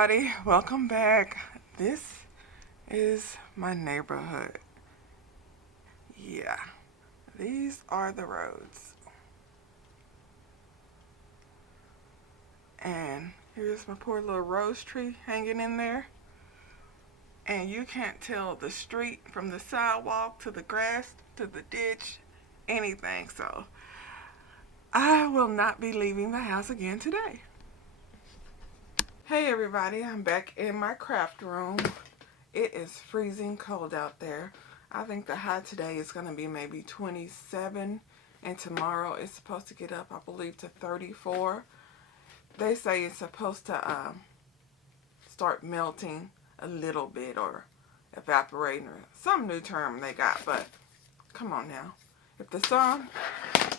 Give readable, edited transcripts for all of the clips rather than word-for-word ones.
everybody, welcome back. This is my neighborhood. Yeah, these are the roads. And here's my poor little rose tree hanging in there. And you can't tell the street from the sidewalk to the grass to the ditch, anything. So I will not be leaving the house again today. Hey everybody, I'm back in my craft room. It is freezing cold out there. I think the high today is going to be maybe 27, and tomorrow it's supposed to get up, I believe, to 34. They say it's supposed to start melting a little bit or evaporating or some new term they got, but come on now. If the sun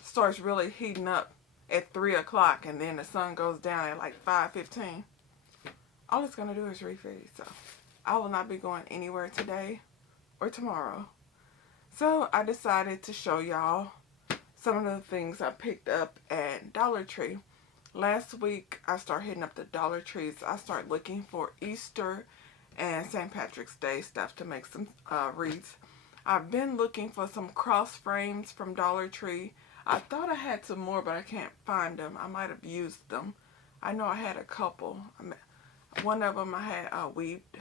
starts really heating up at 3 o'clock and then the sun goes down at like 5:15, all it's going to do is refreeze. So I will not be going anywhere today or tomorrow. So I decided to show y'all some of the things I picked up at Dollar Tree. Last week I started hitting up the Dollar Trees. I started looking for Easter and St. Patrick's Day stuff to make some wreaths. I've been looking for some cross frames from Dollar Tree. I thought I had some more, but I can't find them. I might have used them. I know I had a couple. One of them I had weaved,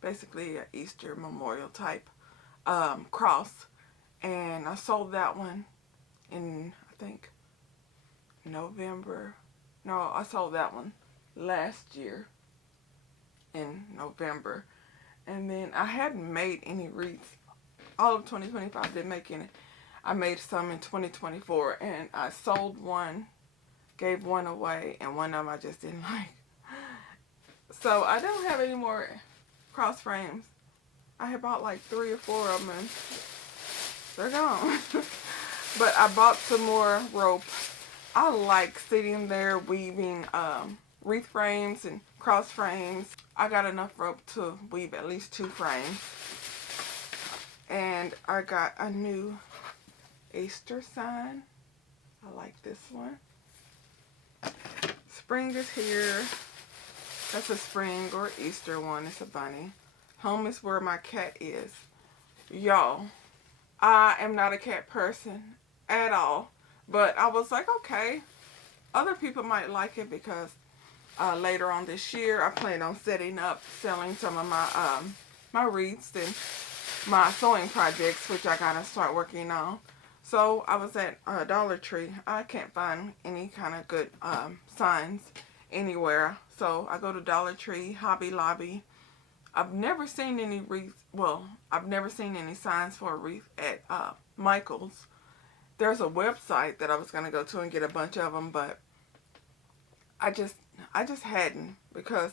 basically an Easter memorial type cross, and I sold that one in, I think, November. No, I sold that one last year in November, and then I hadn't made any wreaths. All of 2025 didn't make any. I made some in 2024, and I sold one, gave one away, and one of them I just didn't like. So I don't have any more cross frames. I had bought like 3 or 4 of them and they're gone. But I bought some more rope. I like sitting there weaving wreath frames and cross frames. I got enough rope to weave at least 2 frames. And I got a new Easter sign. I like this one. Spring is here. That's a spring or Easter one. It's a bunny. Home is where my cat is. Y'all, I am not a cat person at all. But I was like, okay, other people might like it because later on this year, I plan on setting up, selling some of my my wreaths and my sewing projects, which I gotta start working on. So I was at Dollar Tree. I can't find any kind of good signs anywhere. So I go to Dollar Tree, Hobby Lobby. I've never seen any wreaths. Well, I've never seen any signs for a wreath at Michael's. There's a website that I was going to go to and get a bunch of them, but I just hadn't, because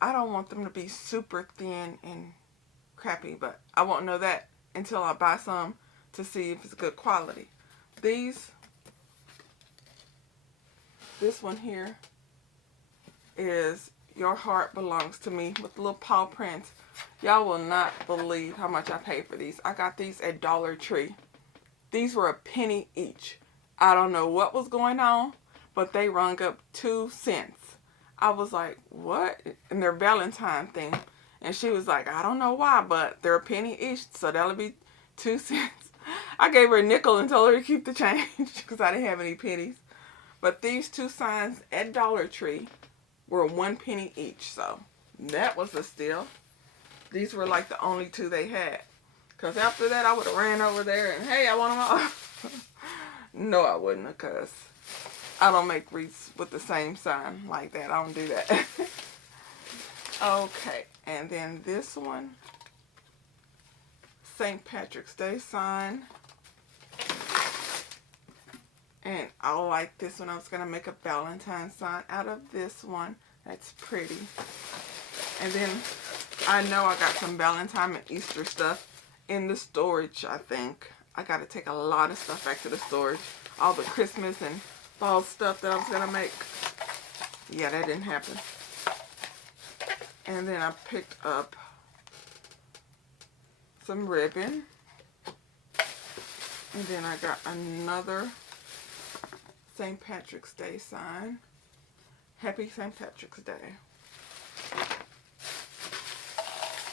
I don't want them to be super thin and crappy, but I won't know that until I buy some to see if it's good quality. This one here is Your Heart Belongs to Me with little paw prints. Y'all will not believe how much I paid for these. I got these at Dollar Tree. These were a penny each. I don't know what was going on, but they rung up 2 cents. I was like, what? And they're Valentine thing. And she was like, I don't know why, but they're a penny each, so that'll be 2 cents. I gave her a nickel and told her to keep the change because I didn't have any pennies. But these 2 signs at Dollar Tree were 1 penny each, so that was a steal. These were like the only 2 they had. Because after that, I would have ran over there and, hey, I want them all. No, I wouldn't, because I don't make wreaths with the same sign like that. I don't do that. Okay, and then this one, St. Patrick's Day sign. And I like this one. I was going to make a Valentine sign out of this one. That's pretty. And then I know I got some Valentine and Easter stuff in the storage, I think. I got to take a lot of stuff back to the storage. All the Christmas and fall stuff that I was going to make. Yeah, that didn't happen. And then I picked up some ribbon. And then I got another St. Patrick's Day sign. Happy St. Patrick's Day.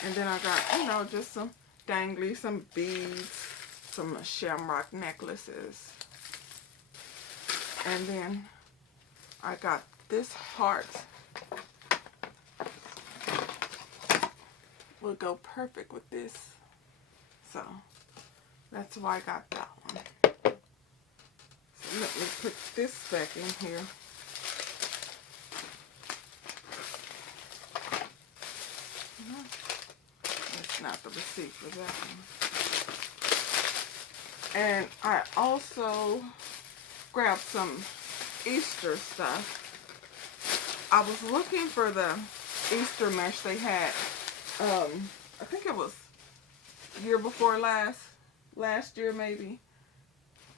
And then I got, you know, just some dangly, some beads, some shamrock necklaces. And then I got this heart. Will go perfect with this. So that's why I got that one. So let me put this back in here. That's not the receipt for that one. And I also grabbed some Easter stuff. I was looking for the Easter mesh they had. I think it was year before last year maybe.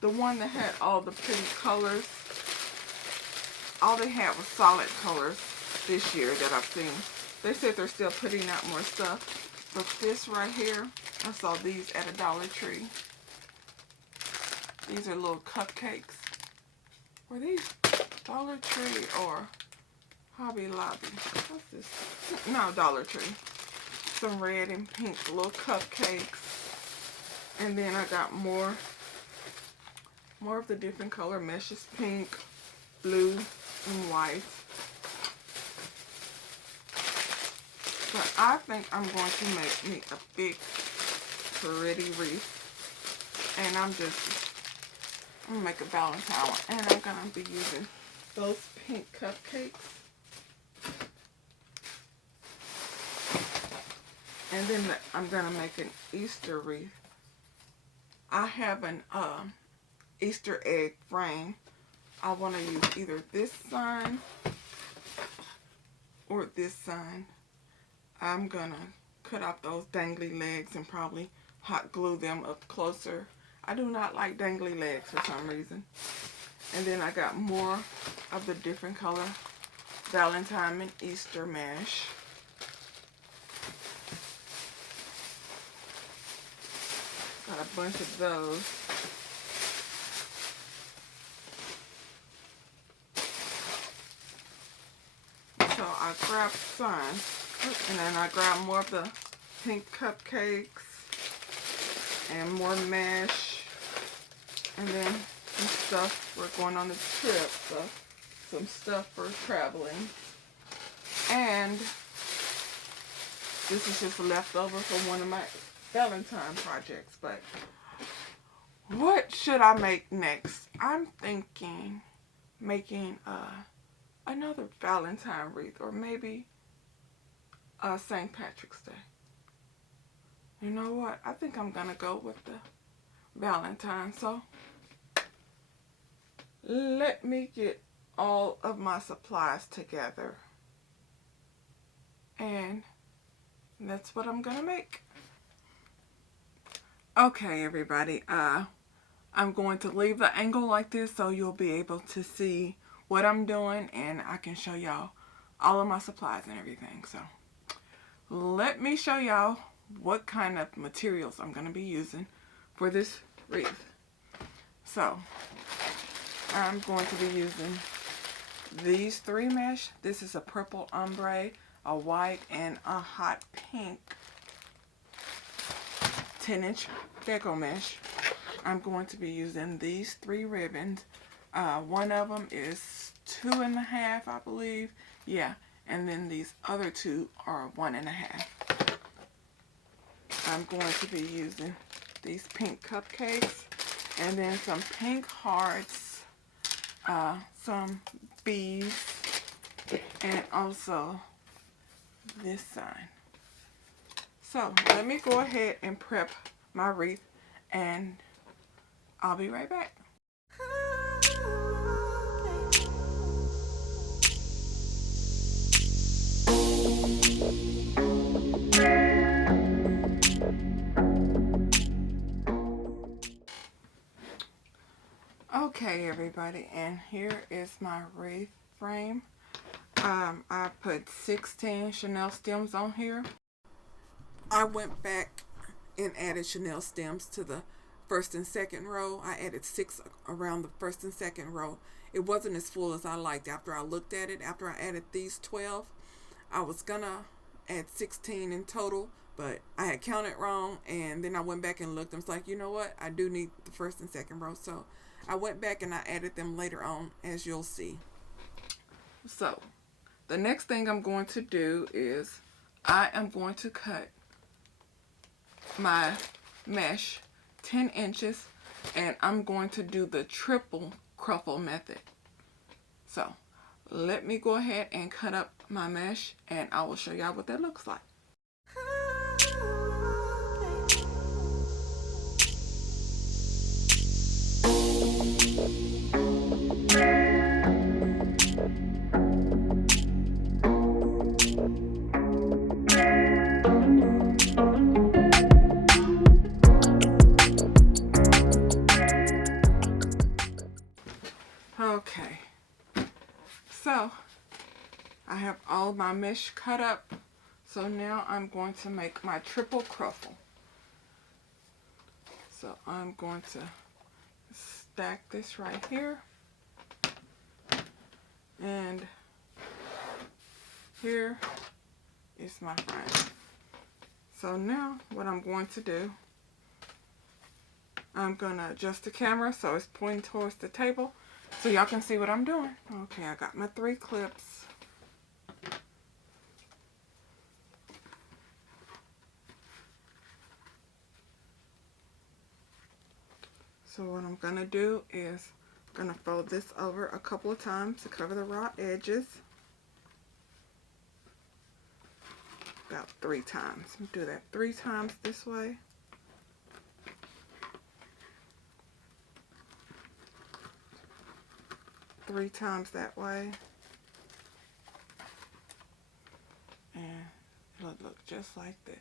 The one that had all the pretty colors. All they had was solid colors this year that I've seen. They said they're still putting out more stuff. But this right here, I saw these at a Dollar Tree. These are little cupcakes. Were these Dollar Tree or Hobby Lobby? What's this? No, Dollar Tree. Some red and pink little cupcakes. And then I got more of the different color meshes. Pink, blue, and white. But I think I'm going to make me a big, pretty wreath. And I'm going to make a Valentine one. And I'm going to be using those pink cupcakes. And then I'm going to make an Easter wreath. I have an Easter egg frame. I want to use either this sign or this sign. I'm going to cut off those dangly legs and probably hot glue them up closer. I do not like dangly legs for some reason. And then I got more of the different color Valentine and Easter mesh. Got a bunch of those. So I grabbed some, and then I grabbed more of the pink cupcakes and more mesh, and then some stuff. We're going on a trip, so some stuff for traveling. And this is just a leftover from one of my Valentine projects. But what should I make next? I'm thinking making another Valentine wreath, or maybe St. Patrick's Day. You know what? I think I'm gonna go with the Valentine. So let me get all of my supplies together, and that's what I'm gonna make. Okay, everybody, I'm going to leave the angle like this so you'll be able to see what I'm doing, and I can show y'all all of my supplies and everything. So let me show y'all what kind of materials I'm going to be using for this wreath. So I'm going to be using these three mesh. This is a purple ombre, a white, and a hot pink 10-inch deco mesh. I'm going to be using these three ribbons. One of them is 2.5, I believe. Yeah, and then these other two are 1.5. I'm going to be using these pink cupcakes, and then some pink hearts, some beads, and also this sign. So let me go ahead and prep my wreath, and I'll be right back. Okay, everybody, and here is my wreath frame. I put 16 chenille stems on here. I went back and added chenille stems to the first and second row. I added 6 around the first and second row. It wasn't as full as I liked after I looked at it. After I added these 12, I was gonna add 16 in total, but I had counted wrong, and then I went back and looked. I was like, you know what? I do need the first and second row. So I went back and I added them later on, as you'll see. So the next thing I'm going to do is I am going to cut my mesh 10 inches, and I'm going to do the triple cruffle method. So let me go ahead and cut up my mesh, and I will show y'all what that looks like. Okay, so I have all my mesh cut up. So now I'm going to make my triple cruffle. So I'm going to stack this right here. And here is my front. So now what I'm going to do, I'm going to adjust the camera so it's pointing towards the table so y'all can see what I'm doing. Okay, I got my 3 clips. So what I'm going to do is I'm going to fold this over a couple of times to cover the raw edges. About 3 times. Do that 3 times this way. Three times that way. And it'll look just like this.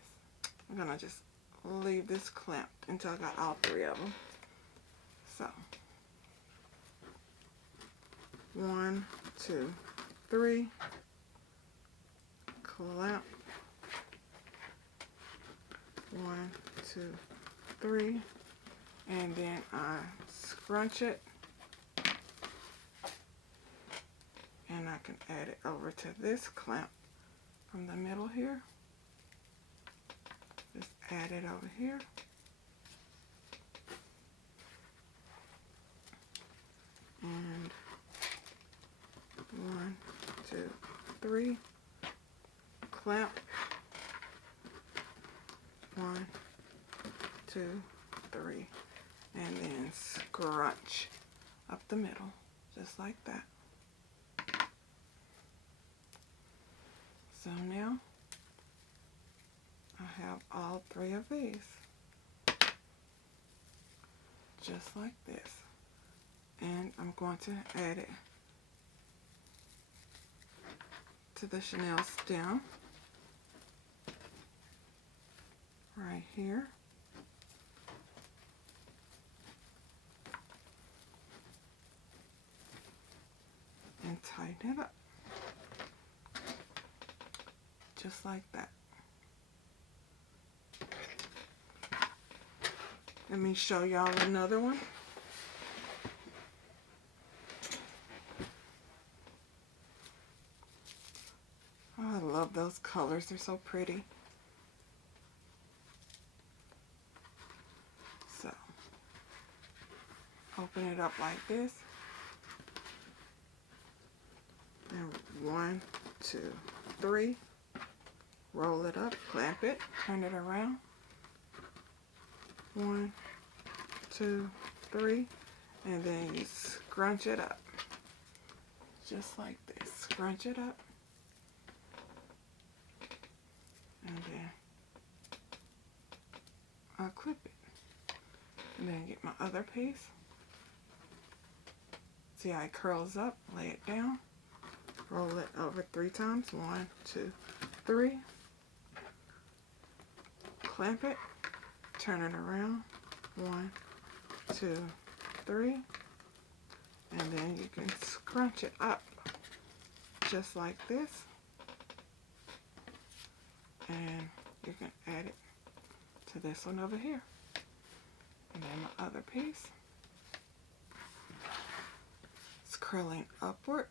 I'm going to just leave this clamped until I got all 3 of them. So 1, 2, 3, clamp, 1, 2, 3, and then I scrunch it, and I can add it over to this clamp from the middle here. Just add it over here. And 1, 2, 3, clamp, 1, 2, 3, and then scrunch up the middle, just like that. So now I have all 3 of these, just like this. And I'm going to add it to the chenille stem right here. And tighten it up. Just like that. Let me show y'all another one. Oh, I love those colors. They're so pretty. So, open it up like this. And 1, 2, 3. Roll it up, clamp it, turn it around. 1, 2, 3. And then you scrunch it up. Just like this. Scrunch it up. And then I'll clip it. And then get my other piece. See how it curls up? Lay it down. Roll it over 3 times. 1, 2, 3. Clamp it. Turn it around. 1, 2, 3. And then you can scrunch it up just like this. And you can add it to this one over here. And then my other piece. It's curling upward.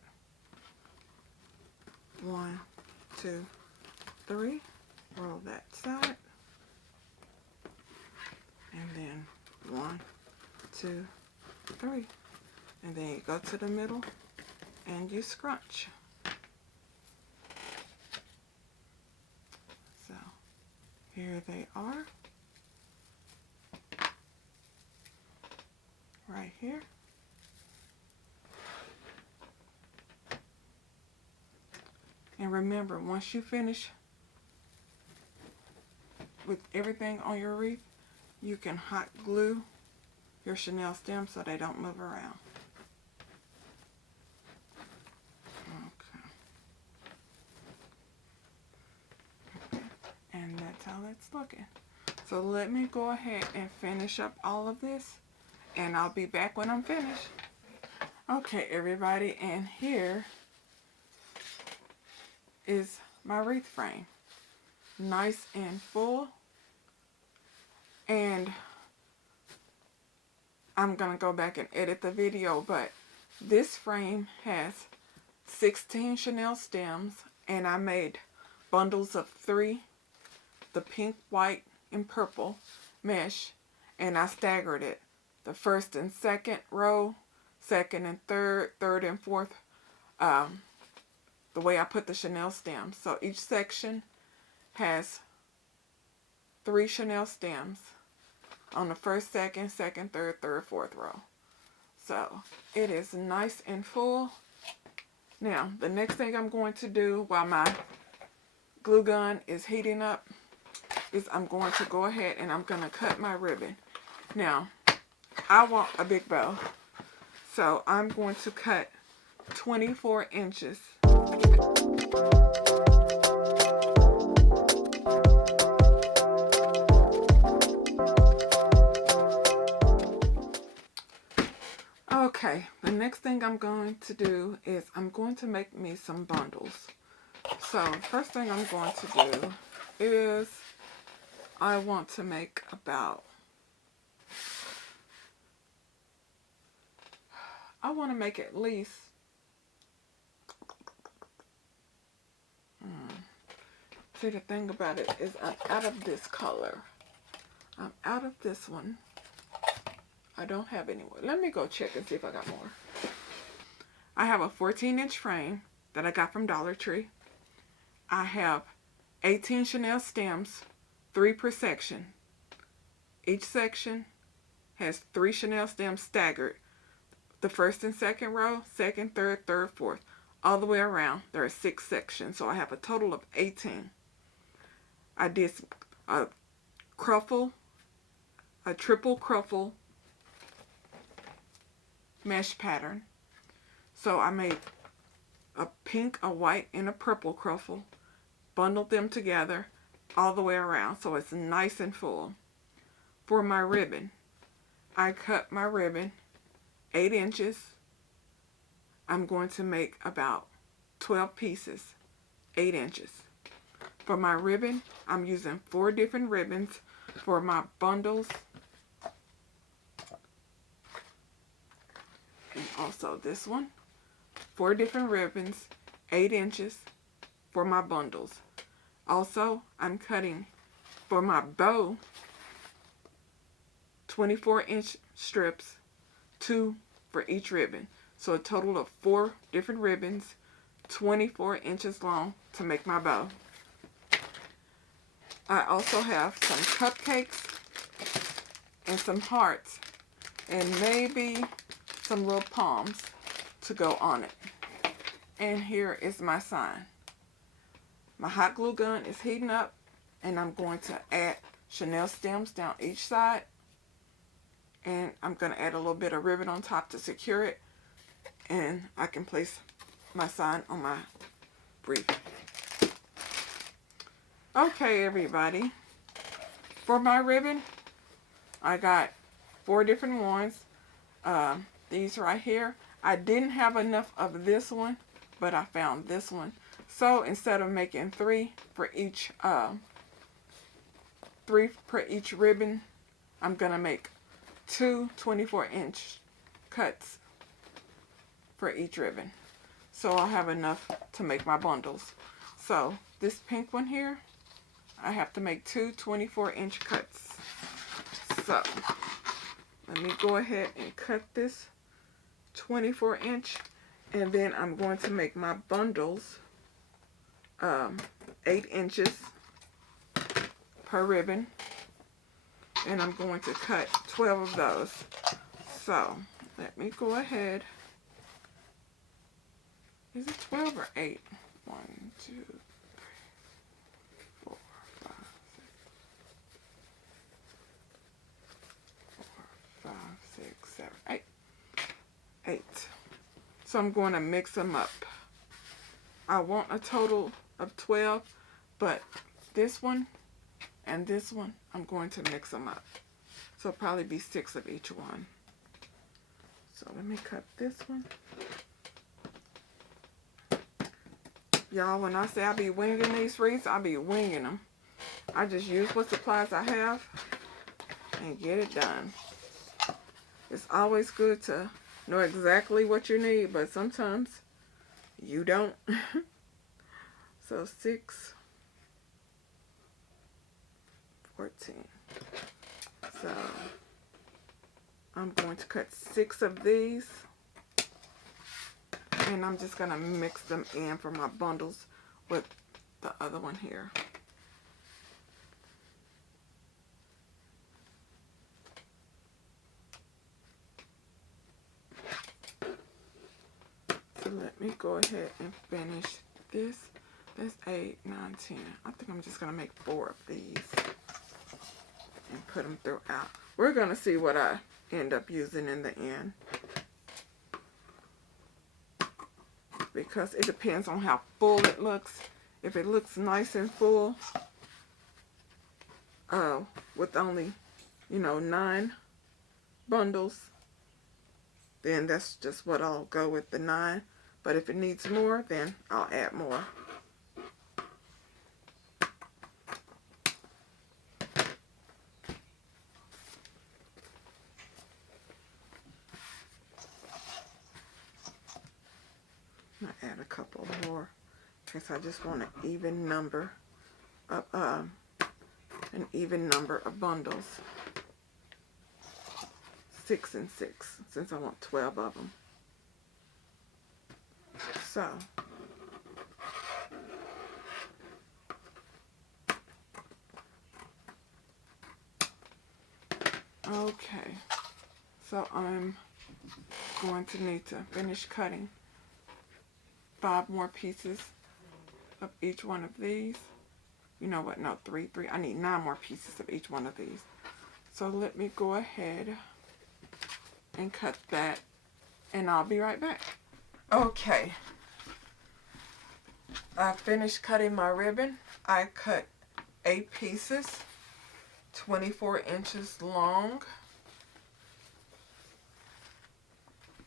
1, 2, 3. Roll that side. And then 1, 2, 3. And then you go to the middle and you scrunch. So here they are. Right here. And remember, once you finish with everything on your wreath, you can hot glue your chenille stems so they don't move around. Okay. And that's how it's looking. So let me go ahead and finish up all of this, and I'll be back when I'm finished. Okay, everybody, and here is my wreath frame. Nice and full. And I'm going to go back and edit the video, but this frame has 16 chenille stems, and I made bundles of 3, the pink, white, and purple mesh, and I staggered it. The first and second row, second and third and fourth, the way I put the chenille stems. So each section has 3 chenille stems on the first, second, third, fourth row. So it is nice and full. Now, the next thing I'm going to do while my glue gun is heating up is I'm going to go ahead and I'm going to cut my ribbon. Now, I want a big bow, so I'm going to cut 24 inches. Okay, the next thing I'm going to do is I'm going to make me some bundles. So, first thing I'm going to do is I want to make about, I want to make at least, see, the thing about it is I'm out of this color. I'm out of this one. I don't have any more. Let me go check and see if I got more. I have a 14-inch frame that I got from Dollar Tree. I have 18 chenille stems, 3 per section. Each section has 3 chenille stems staggered. The first and second row, second, third, fourth. All the way around, there are 6 sections, so I have a total of 18. I did a cruffle, a triple cruffle mesh pattern. So I made a pink, a white, and a purple cruffle, bundled them together all the way around so it's nice and full. For my ribbon, I cut my ribbon 8 inches. I'm going to make about 12 pieces, 8 inches. For my ribbon, I'm using 4 different ribbons for my bundles. And also this one, 4 different ribbons, 8 inches for my bundles. Also, I'm cutting for my bow 24-inch strips, 2 for each ribbon. So a total of 4 different ribbons, 24 inches long to make my bow. I also have some cupcakes and some hearts and maybe some little palms to go on it. And here is my sign. My hot glue gun is heating up, and I'm going to add chenille stems down each side, and I'm going to add a little bit of ribbon on top to secure it, and I can place my sign on my wreath. Okay, everybody, for my ribbon, I got 4 different ones. These right here. I didn't have enough of this one, but I found this one. So instead of making 3 for each 3 per each ribbon, I'm gonna make two 24-inch cuts for each ribbon. So I'll have enough to make my bundles. So this pink one here, I have to make two 24-inch cuts. So let me go ahead and cut this 24-inch, and then I'm going to make my bundles 8 inches per ribbon, and I'm going to cut 12 of those. So let me go ahead. Is it 12 or 8? 1, 2, 3, 4, 5, 6, 7, 8. 8. So I'm going to mix them up. I want a total of 12, but this one and this one, I'm going to mix them up. So it'll probably be 6 of each one. So let me cut this one. Y'all, when I say I be winging these wreaths, I be winging them. I just use what supplies I have and get it done. It's always good to know exactly what you need, but sometimes you don't. So 6, 14. So I'm going to cut 6 of these, and I'm just going to mix them in for my bundles with the other one here. So let me go ahead and finish this. That's 8, 9, 10. I think I'm just going to make 4 of these and put them throughout. We're going to see what I end up using in the end, because it depends on how full it looks. If it looks nice and full, with only, 9 bundles, then that's just what I'll go with, the 9. But if it needs more, then I'll add more. I'll add a couple more because I just want an even number of bundles. 6 and 6, since I want 12 of them. So okay, so I'm going to need to finish cutting 5 more pieces of each one of these. You know what? No, 3. I need 9 more pieces of each one of these. So let me go ahead and cut that, and I'll be right back. Okay, I finished cutting my ribbon. I cut 8 pieces, 24 inches long,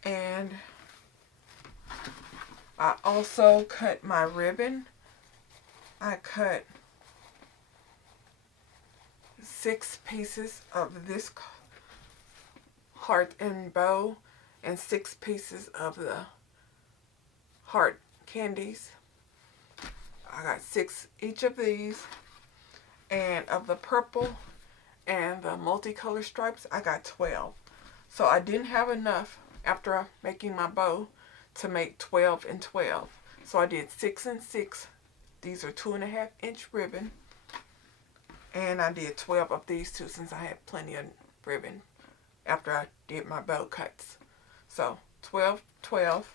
and I also cut my ribbon. I cut 6 pieces of this heart and bow, and 6 pieces of the heart candies. I got 6 each of these, and of the purple and the multicolored stripes, I got 12. So I didn't have enough after making my bow to make 12 and 12. So I did 6 and 6. These are 2.5 inch ribbon, and I did 12 of these too, since I had plenty of ribbon after I did my bow cuts. So 12, 12,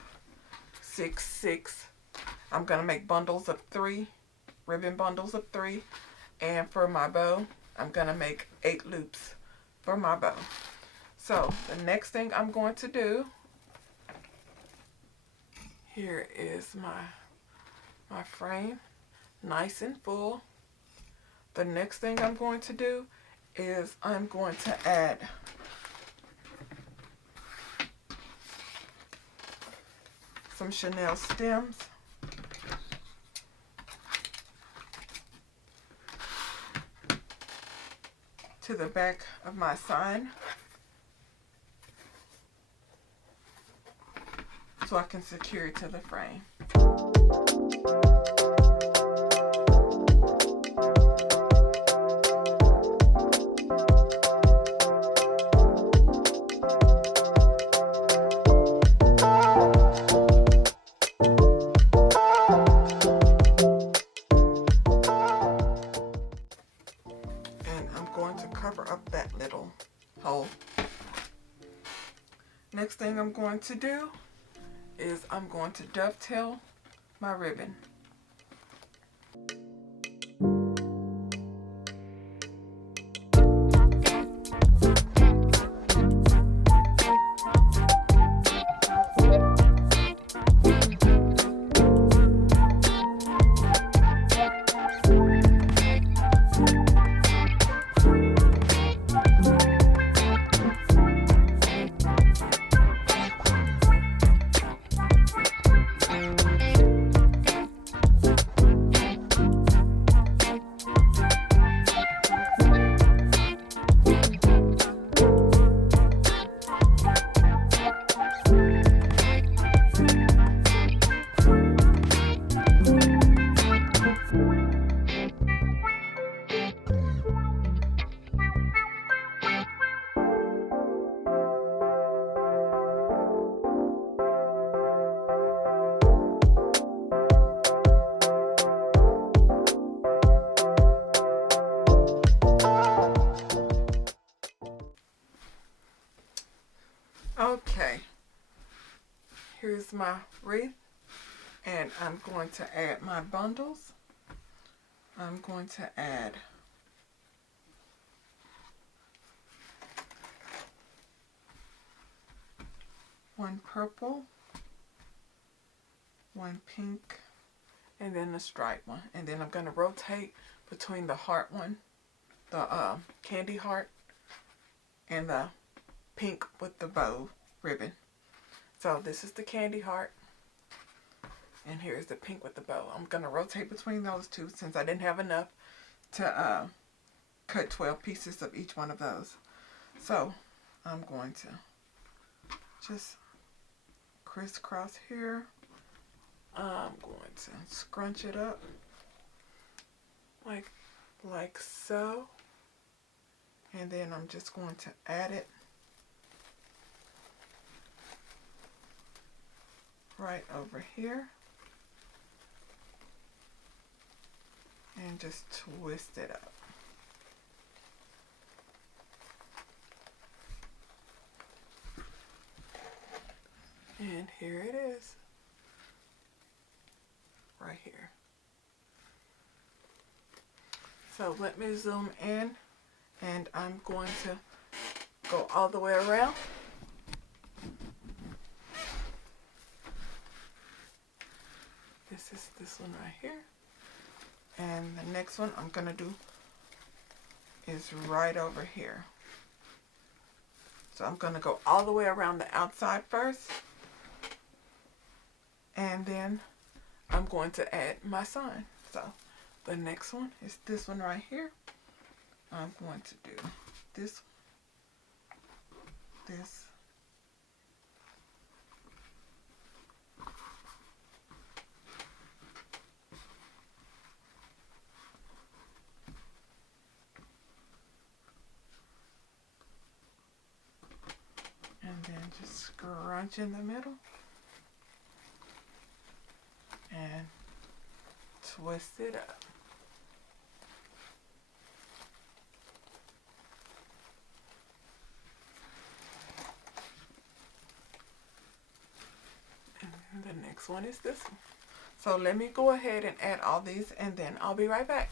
6, 6. I'm going to make bundles of 3, ribbon bundles of 3. And for my bow, I'm going to make 8 loops for my bow. So the next thing I'm going to do, here is my frame, nice and full. The next thing I'm going to do is I'm going to add some chenille stems. To the back of my sign. so I can secure it to the frame. Cover up that little hole. Next thing I'm going to do is I'm going to dovetail my ribbon. Okay, here's my wreath, and I'm going to add my bundles. I'm going to add one purple, one pink, and then the striped one. And then I'm going to rotate between the heart one, the candy heart, and the pink with the bow ribbon. So this is the candy heart, and here's the pink with the bow. I'm going to rotate between those two since I didn't have enough to cut 12 pieces of each one of those. So I'm going to just crisscross here. I'm going to scrunch it up like so, and then I'm just going to add it right over here and just twist it up. And here it is, right here. So let me zoom in, and I'm going to go all the way around. This is this one right here. And the next one I'm going to do is right over here. So I'm going to go all the way around the outside first. And then I'm going to add my sign. So the next one is this one right here. I'm going to do this, this, and then just scrunch in the middle and twist it up. And the next one is this one. So let me go ahead and add all these, and then I'll be right back.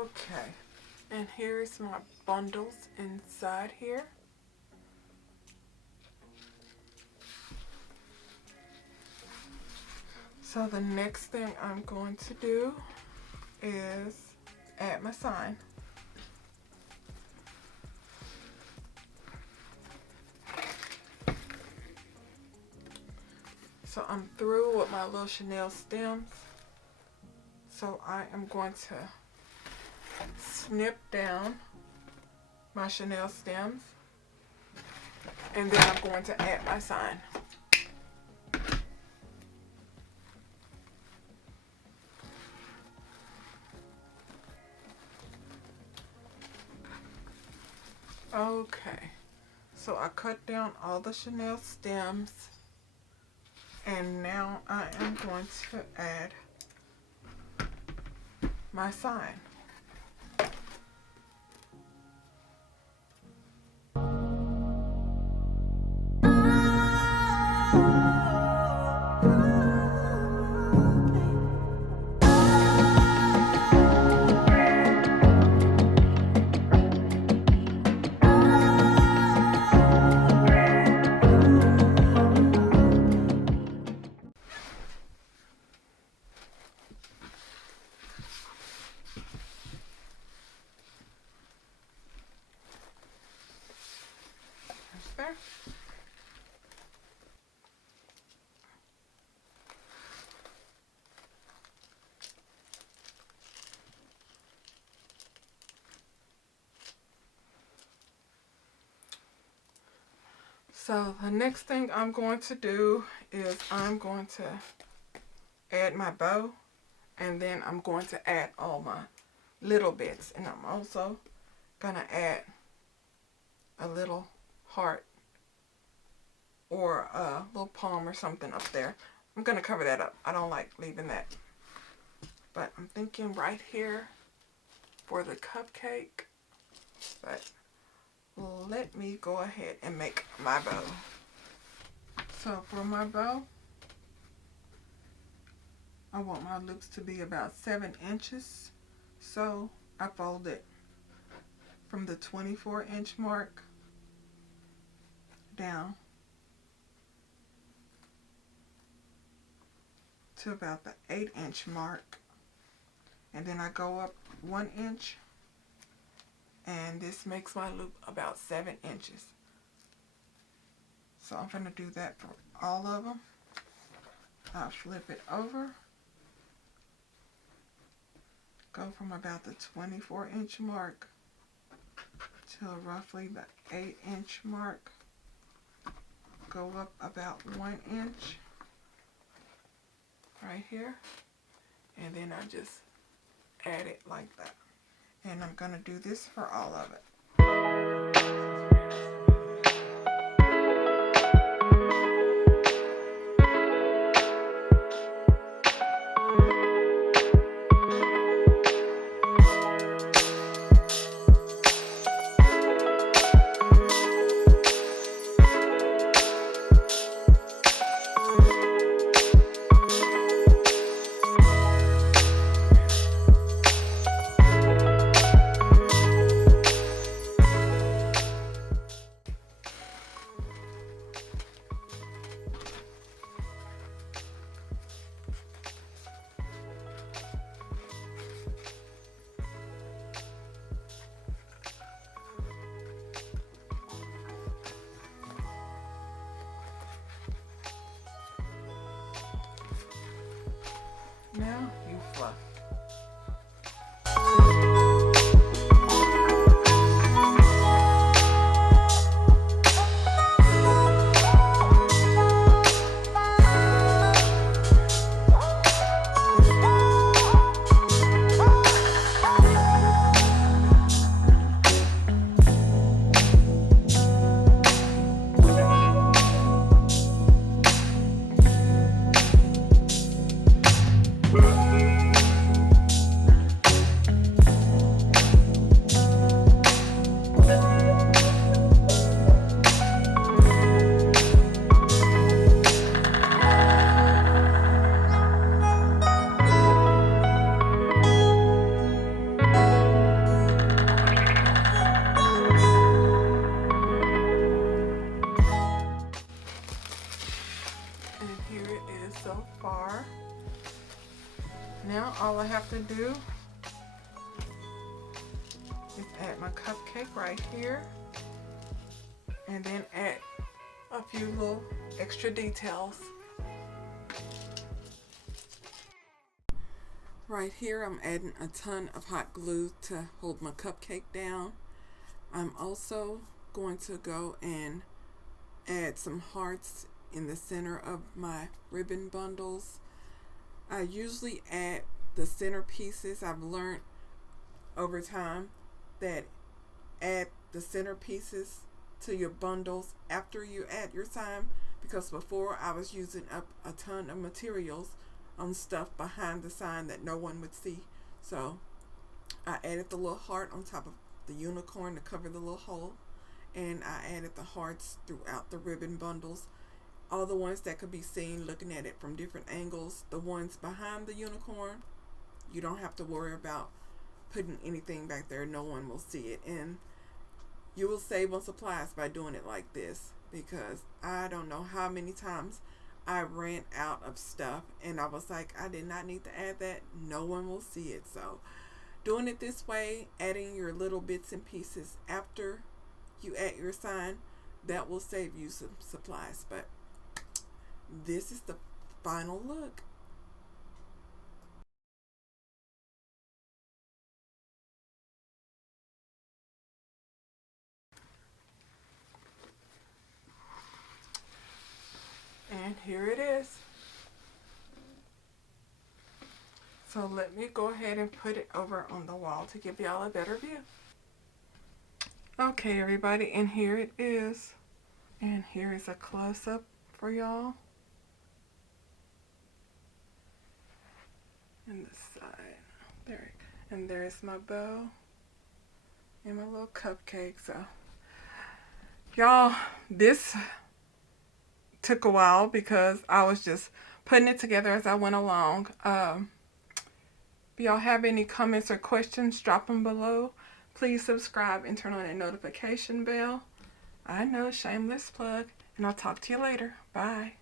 Okay, and here's my bundles inside here. So the next thing I'm going to do is add my sign. So I'm through with my little chenille stems. So I am going to snip down my chenille stems, and then I'm going to add my sign. Okay, so I cut down all the chenille stems, and now I am going to add my sign. There. So the next thing I'm going to do is I'm going to add my bow, and then I'm going to add all my little bits, and I'm also gonna add a little heart or a little palm or something up there. I'm gonna cover that up. I don't like leaving that, but I'm thinking right here for the cupcake. But let me go ahead and make my bow. So for my bow, I want my loops to be about 7 inches. So I fold it from the 24-inch mark down to about the 8-inch mark. And then I go up 1 inch. And this makes my loop about 7 inches. So I'm going to do that for all of them. I'll flip it over. Go from about the 24-inch mark to roughly the 8-inch mark. Go up about 1 inch right here. And then I just add it like that. And I'm going to do this for all of it. have to do is add my cupcake right here, and then add a few little extra details. Right here I'm adding a ton of hot glue to hold my cupcake down. I'm also going to go and add some hearts in the center of my ribbon bundles. I usually add the center pieces. I've learned over time that add the center pieces to your bundles after you add your sign, because before I was using up a ton of materials on stuff behind the sign that no one would see. So I added the little heart on top of the unicorn to cover the little hole, and I added the hearts throughout the ribbon bundles, all the ones that could be seen looking at it from different angles. The ones behind the unicorn, you don't have to worry about putting anything back there. No one will see it, and you will save on supplies by doing it like this, because I don't know how many times I ran out of stuff and I was like, I did not need to add that. No one will see it. So doing it this way, adding your little bits and pieces after you add your sign, that will save you some supplies. But this is the final look. And here it is. So let me go ahead and put it over on the wall to give y'all a better view. Okay, everybody, and here it is. And here is a close-up for y'all. And the side. There. And there's my bow and my little cupcake. So y'all, this took a while because I was just putting it together as I went along. If y'all have any comments or questions, drop them below. Please subscribe and turn on that notification bell. I know, shameless plug. And I'll talk to you later. Bye.